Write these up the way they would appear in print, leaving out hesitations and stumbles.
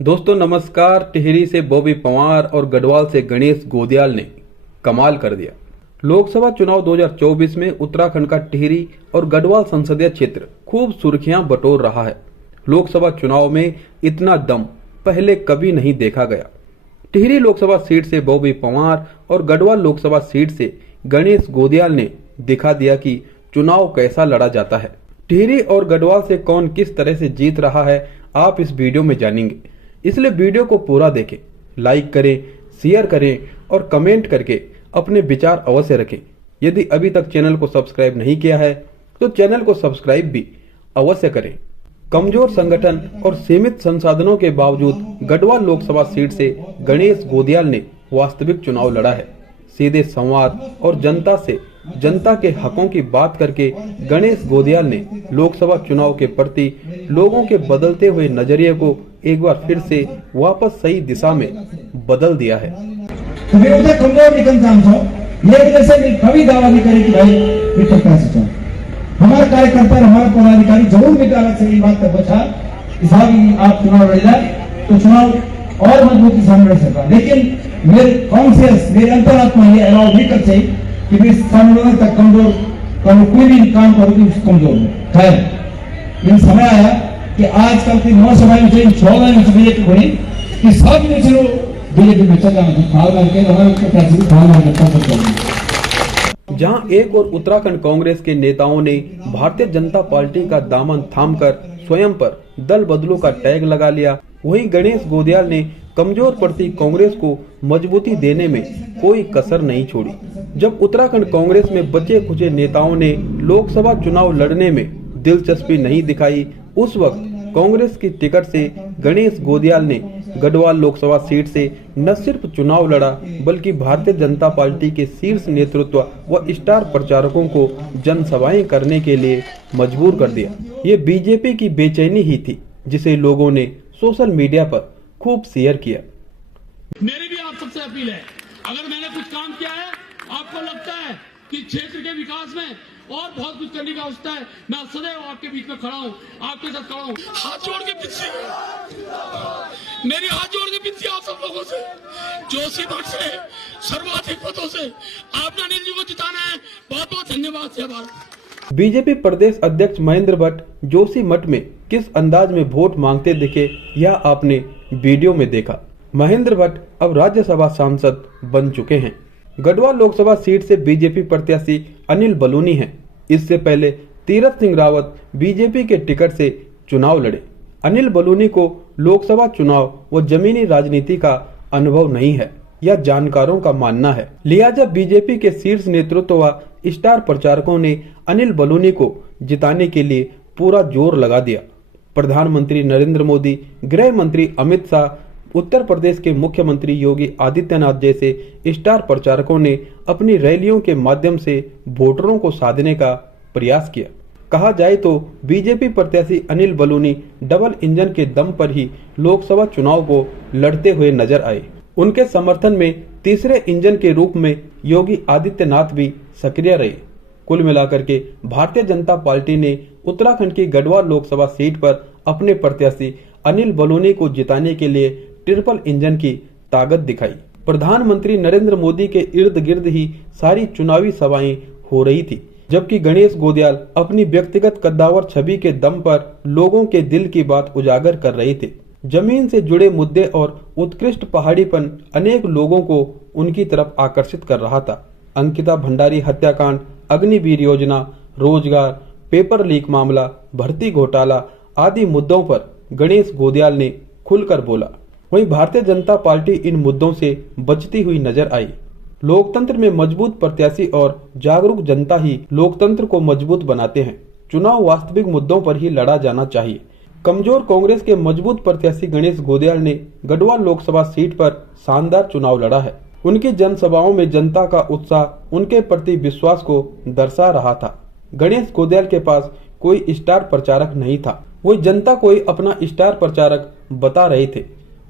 दोस्तों नमस्कार। टिहरी से बॉबी पंवार और गढ़वाल से गणेश गोदियाल ने कमाल कर दिया। लोकसभा चुनाव 2024 में उत्तराखंड का टिहरी और गढ़वाल संसदीय क्षेत्र खूब सुर्खियां बटोर रहा है। लोकसभा चुनाव में इतना दम पहले कभी नहीं देखा गया। टिहरी लोकसभा सीट से बॉबी पंवार और गढ़वाल लोकसभा सीट से गणेश गोदियाल ने दिखा दिया कि चुनाव कैसा लड़ा जाता है। टिहरी और गढ़वाल से कौन किस तरह से जीत रहा है आप इस वीडियो में जानेंगे, इसलिए वीडियो को पूरा देखें, लाइक करें, शेयर करें और कमेंट करके अपने विचार अवश्य रखें। यदि अभी तक चैनल को सब्सक्राइब नहीं किया है तो चैनल को सब्सक्राइब भी अवश्य करें। कमजोर संगठन और सीमित संसाधनों के बावजूद गढ़वाल लोकसभा सीट से गणेश गोदियाल ने वास्तविक चुनाव लड़ा है। सीधे संवाद और जनता के हकों की बात करके गणेश गोदियाल ने लोकसभा चुनाव के प्रति लोगों के बदलते हुए नजरिए को एक बार फिर से वापस सही दिशा में बदल दिया है। कमजोर कभी दावा नहीं करे कि भाई विठल पैसे हमारा कार्यकर्ता हमारा पदाधिकारी जरूर निकाला से बात का बचा आप चुनाव लड़ जाए तो चुनाव और मजबूती से लड़ सकता। लेकिन मेरे कॉन्शियस मेरे अंतरात्मा ये अलाउ नहीं कर चाहिए कि मैं सामने तक कमजोर कोई भी काम करूँ कमजोर हूँ। खैर इन समय आया कि आजकल की 9 सभा में 14 में बीजेपी बनी कि सब में चलो बीजेपी में चल जहां एक और उत्तराखंड कांग्रेस के नेताओं ने भारतीय जनता पार्टी का दामन थामकर स्वयं पर दल बदलू का टैग लगा लिया, वहीं गणेश गोदियाल ने कमजोर पड़ती कांग्रेस को मजबूती देने में कोई कसर नहीं छोड़ी। जब उत्तराखंड कांग्रेस में बचे खुचे नेताओं ने लोकसभा चुनाव लड़ने में दिलचस्पी नहीं दिखाई, उस वक्त कांग्रेस की टिकट से गणेश गोदियाल ने गढ़वाल लोकसभा सीट से न सिर्फ चुनाव लड़ा बल्कि भारतीय जनता पार्टी के शीर्ष नेतृत्व व स्टार प्रचारकों को जनसभाएं करने के लिए मजबूर कर दिया। ये बीजेपी की बेचैनी ही थी जिसे लोगों ने सोशल मीडिया पर खूब शेयर किया। मेरी भी आप सबसे अपील है, अगर मैंने कुछ काम किया है, आपको लगता है कि क्षेत्र के विकास में और बहुत कुछ करने की आवश्यकता है, मैं सदैव आपके बीच में खड़ा हूँ, आपके साथ खड़ा हूँ। हाथ जोड़ के विनती, मेरी हाथ जोड़ के विनती आप सब लोगों से, जोशी मठ से सर्वाधिक मतों से आपने अनिल जी को जिताना है। बहुत बहुत धन्यवाद से आभार। बीजेपी प्रदेश अध्यक्ष महेंद्र भट्ट जोशी मठ में किस अंदाज में वोट मांगते दिखे यह आपने वीडियो में देखा। महेंद्र भट्ट अब राज्यसभा सांसद बन चुके हैं। गढ़वाल लोकसभा सीट से बीजेपी प्रत्याशी अनिल बलूनी हैं। इससे पहले तीरथ सिंह रावत बीजेपी के टिकट से चुनाव लड़े। अनिल बलूनी को लोकसभा चुनाव व जमीनी राजनीति का अनुभव नहीं है, यह जानकारों का मानना है। लिहाजा बीजेपी के शीर्ष नेतृत्व व स्टार प्रचारकों ने अनिल बलूनी को जिताने के लिए पूरा जोर लगा दिया। प्रधानमंत्री नरेंद्र मोदी, गृह मंत्री अमित शाह, उत्तर प्रदेश के मुख्यमंत्री योगी आदित्यनाथ जैसे स्टार प्रचारकों ने अपनी रैलियों के माध्यम से वोटरों को साधने का प्रयास किया। कहा जाए तो बीजेपी प्रत्याशी अनिल बलूनी डबल इंजन के दम पर ही लोकसभा चुनाव को लड़ते हुए नजर आए। उनके समर्थन में तीसरे इंजन के रूप में योगी आदित्यनाथ भी सक्रिय रहे। कुल मिलाकर के भारतीय जनता पार्टी ने उत्तराखंड की गढ़वाल लोकसभा सीट पर अपने प्रत्याशी अनिल बलूनी को जिताने के लिए ट्रिपल इंजन की ताकत दिखाई। प्रधानमंत्री नरेंद्र मोदी के इर्द गिर्द ही सारी चुनावी सभाएं हो रही थी, जबकि गणेश गोदियाल अपनी व्यक्तिगत कद्दावर छवि के दम पर लोगों के दिल की बात उजागर कर रहे थे। जमीन से जुड़े मुद्दे और उत्कृष्ट पहाड़ीपन अनेक लोगों को उनकी तरफ आकर्षित कर रहा था। अंकिता भंडारी हत्याकांड, अग्निवीर योजना, रोजगार, पेपर लीक मामला, भर्ती घोटाला आदि मुद्दों पर गणेश गोदियाल ने खुलकर बोला। वहीं भारतीय जनता पार्टी इन मुद्दों से बचती हुई नजर आई। लोकतंत्र में मजबूत प्रत्याशी और जागरूक जनता ही लोकतंत्र को मजबूत बनाते हैं। चुनाव वास्तविक मुद्दों पर ही लड़ा जाना चाहिए। कमजोर कांग्रेस के मजबूत प्रत्याशी गणेश गोदियाल ने गढ़वाल लोकसभा सीट पर शानदार चुनाव लड़ा है। उनकी जनसभाओं में जनता का उत्साह उनके प्रति विश्वास को दर्शा रहा था। गणेश गोदियाल के पास कोई स्टार प्रचारक नहीं था, वो जनता को ही अपना स्टार प्रचारक बता रहे थे।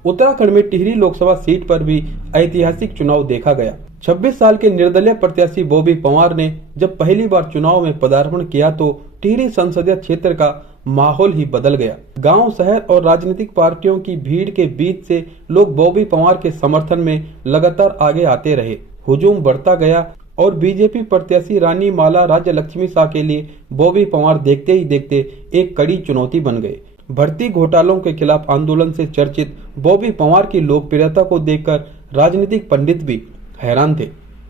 उत्तराखंड में टिहरी लोकसभा सीट पर भी ऐतिहासिक चुनाव देखा गया। 26 साल के निर्दलीय प्रत्याशी बॉबी पंवार ने जब पहली बार चुनाव में पदार्पण किया तो टिहरी संसदीय क्षेत्र का माहौल ही बदल गया। गांव, शहर और राजनीतिक पार्टियों की भीड़ के बीच से लोग बॉबी पंवार के समर्थन में लगातार आगे आते रहे। हुजूम बढ़ता गया और बीजेपी प्रत्याशी रानी माला राज्य लक्ष्मी शाह के लिए बॉबी पंवार देखते ही देखते एक कड़ी चुनौती बन गए। भर्ती घोटालों के खिलाफ आंदोलन से चर्चित बॉबी पंवार की लोकप्रियता को देखकर राजनीतिक पंडित भी हैरान थे।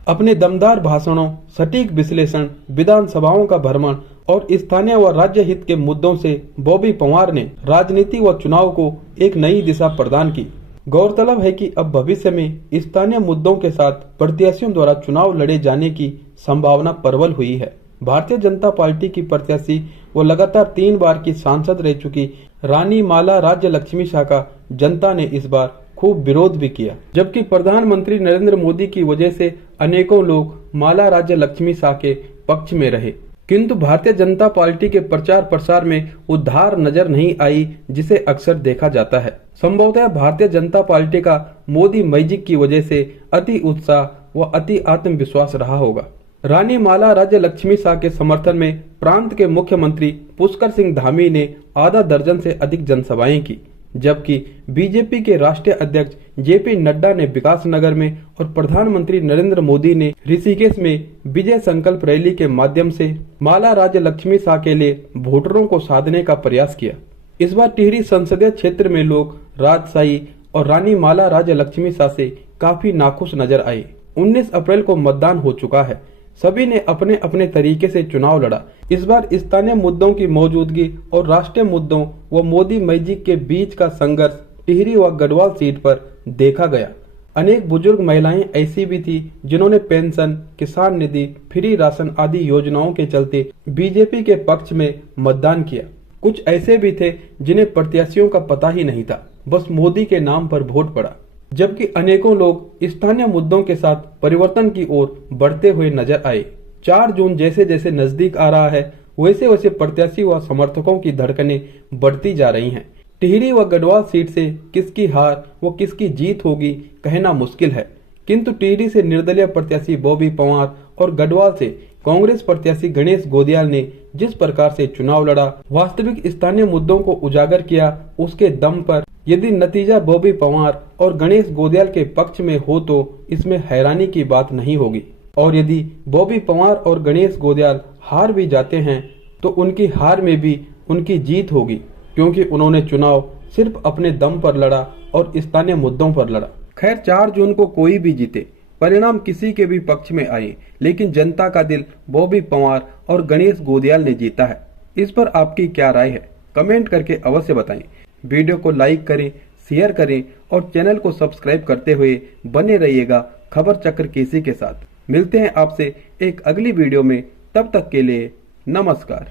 अपने दमदार भाषणों, सटीक विश्लेषण, विधानसभाओं का भ्रमण और स्थानीय व राज्य हित के मुद्दों से बॉबी पंवार ने राजनीति व चुनाव को एक नई दिशा प्रदान की। गौरतलब है कि अब भविष्य में स्थानीय मुद्दों के साथ प्रत्याशियों द्वारा चुनाव लड़े जाने की संभावना प्रबल हुई है। भारतीय जनता पार्टी की प्रत्याशी व लगातार 3 बार की सांसद रह चुकी रानी माला राज्य लक्ष्मी शाह का जनता ने इस बार खूब विरोध भी किया, जबकि प्रधानमंत्री नरेंद्र मोदी की वजह से अनेकों लोग माला राज्य लक्ष्मी शाह के पक्ष में रहे। किंतु भारतीय जनता पार्टी के प्रचार प्रसार में वो धार नजर नहीं आई जिसे अक्सर देखा जाता है। संभवतः भारतीय जनता पार्टी का मोदी मैजिक की वजह से अति उत्साह व अति आत्मविश्वास रहा होगा। रानी माला राज्य लक्ष्मी शाह के समर्थन में प्रांत के मुख्यमंत्री पुष्कर सिंह धामी ने आधा दर्जन से अधिक जनसभाएं की, जबकि बीजेपी के राष्ट्रीय अध्यक्ष जेपी नड्डा ने विकास नगर में और प्रधानमंत्री नरेंद्र मोदी ने ऋषिकेश में विजय संकल्प रैली के माध्यम से माला राज्य लक्ष्मी शाह के लिए वोटरों को साधने का प्रयास किया। इस बार टिहरी संसदीय क्षेत्र में लोग राजशाही और रानी माला राज्य लक्ष्मी शाह से काफी नाखुश नजर आए। 19 अप्रैल को मतदान हो चुका है। सभी ने अपने अपने तरीके से चुनाव लड़ा। इस बार स्थानीय मुद्दों की मौजूदगी और राष्ट्रीय मुद्दों व मोदी मैजिक के बीच का संघर्ष टिहरी व गढ़वाल सीट पर देखा गया। अनेक बुजुर्ग महिलाएं ऐसी भी थी जिन्होंने पेंशन, किसान निधि, फ्री राशन आदि योजनाओं के चलते बीजेपी के पक्ष में मतदान किया। कुछ ऐसे भी थे जिन्हें प्रत्याशियों का पता ही नहीं था, बस मोदी के नाम पर वोट पड़ा। जबकि अनेकों लोग स्थानीय मुद्दों के साथ परिवर्तन की ओर बढ़ते हुए नजर आए। 4 जून जैसे जैसे नजदीक आ रहा है वैसे वैसे प्रत्याशी व समर्थकों की धड़कनें बढ़ती जा रही हैं। टिहरी व गढ़वाल सीट से किसकी हार व किसकी जीत होगी कहना मुश्किल है, किंतु टिहरी से निर्दलीय प्रत्याशी बॉबी पंवार और गढ़वाल से कांग्रेस प्रत्याशी गणेश गोदियाल ने जिस प्रकार से चुनाव लड़ा, वास्तविक स्थानीय मुद्दों को उजागर किया, उसके दम पर यदि नतीजा बॉबी पंवार और गणेश गोदियाल के पक्ष में हो तो इसमें हैरानी की बात नहीं होगी। और यदि बॉबी पंवार और गणेश गोदियाल हार भी जाते हैं तो उनकी हार में भी उनकी जीत होगी, क्योंकि उन्होंने चुनाव सिर्फ अपने दम पर लड़ा और स्थानीय मुद्दों पर लड़ा। खैर 4 जून को कोई भी जीते, परिणाम किसी के भी पक्ष में आए, लेकिन जनता का दिल बॉबी पंवार और गणेश गोदियाल ने जीता है। इस पर आपकी क्या राय है, कमेंट करके अवश्य बताएं। वीडियो को लाइक करें, शेयर करें और चैनल को सब्सक्राइब करते हुए बने रहिएगा खबर चक्र केसी के साथ। मिलते हैं आपसे एक अगली वीडियो में, तब तक के लिए नमस्कार।